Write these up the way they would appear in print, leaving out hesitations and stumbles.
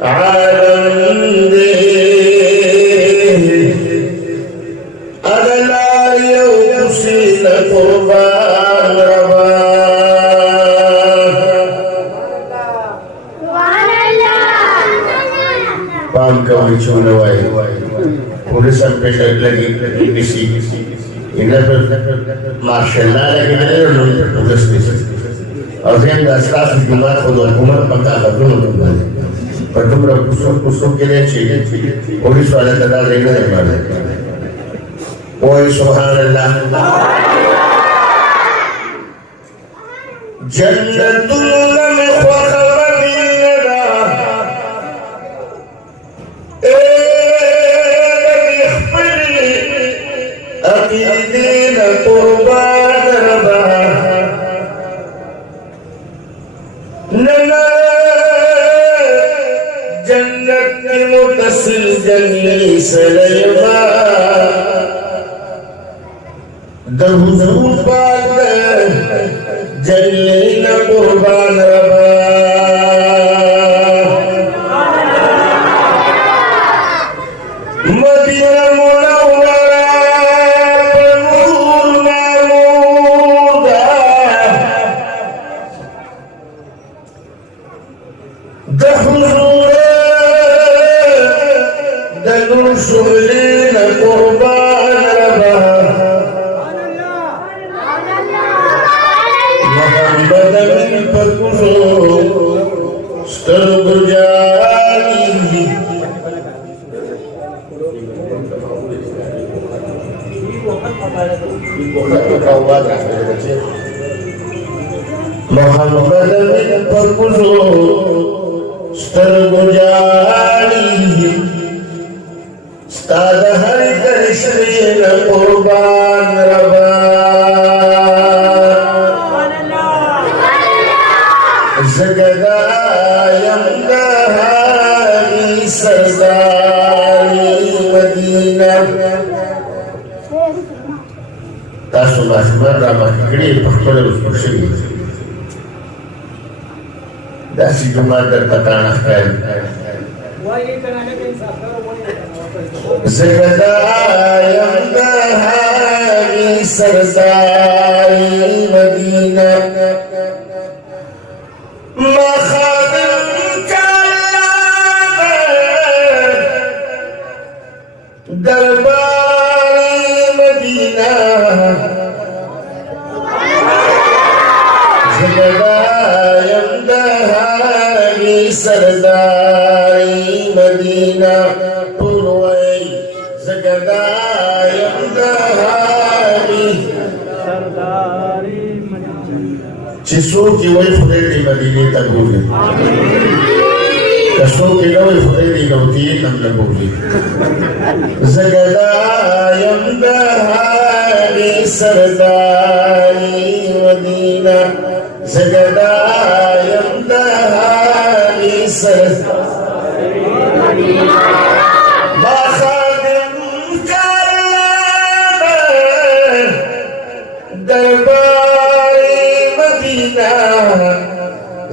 عالم دے اغلا you کسی قربان ربا پام کوئی چھولوائی پولیس پیٹر لگی کسی انہیں پر ماشاءاللہ لگی ملے اور لوگ پر پولیس نہیں اور ذہن دا اسلاف حکومت خود حکومت پکا خطرون ہوتا ہے پر تم رہا کسوں کے لئے چاہیے پولیس والا تدا دیکھنا ہے بارے اوہ سبحان اللہ جنت لم خخر دینا عقیدین قربان ربا ننا جنت متصل جنگی سلیما در حضور پاک جنین قربان ربا مدینہ منورہ بنور معمودہ در حضور دنور شغلین قربان ربا محمد من پکرو سترگ جاری محمد من پکرو سترگ جاری ستاد ہر کرشرین قربان ربا زگدا یمدہانی سرداری مدینہ تاسو ماشمان را مکڑی پخپل اس پخشلی داسی جمعہ در پتانا خیر زگدا یمدہانی سرداری مدینہ درباری مدینہ زگدا یمدہانی سرداری مدینہ پروئی زگدا یمدہانی سرداری مدینہ چسو کی وی خدیری مدینی تکولی کسو کی نوی خدیری نوتی تم لگولی زگدا یمدہانی سرداری مدینہ زگدا یمدہانی سرداری مدینہ باخادم کالانا درباری مدینہ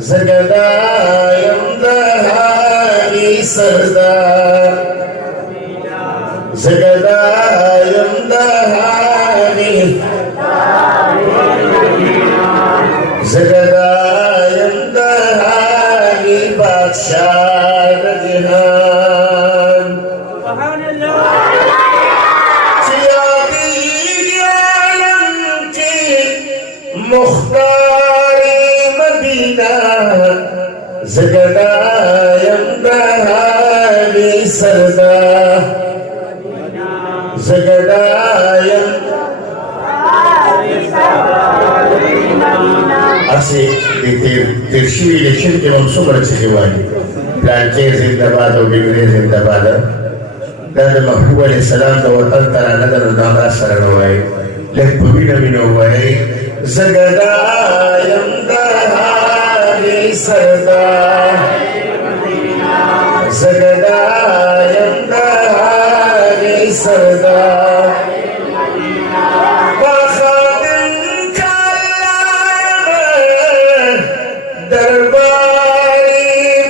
زگدا یمدہانی سردار زگدا یمدہانی زگدا یمدہانی بادشاہ جہان سیادی عالم کی مختاری مدینہ زگدا یمدہانی سردار زگدا اسے ترشیوی الیکشن کے منصوب رچے جوانی پلانچے زندباد و بگرے زندباد داد محبوب علیہ السلام دا وطن ترا ندر و نامرا سرن ہوئے لیک پبی نبی نو ہوئے زگدا یمدہانی سردار زگدا یمدہانی سردار باخادم کالانا درباری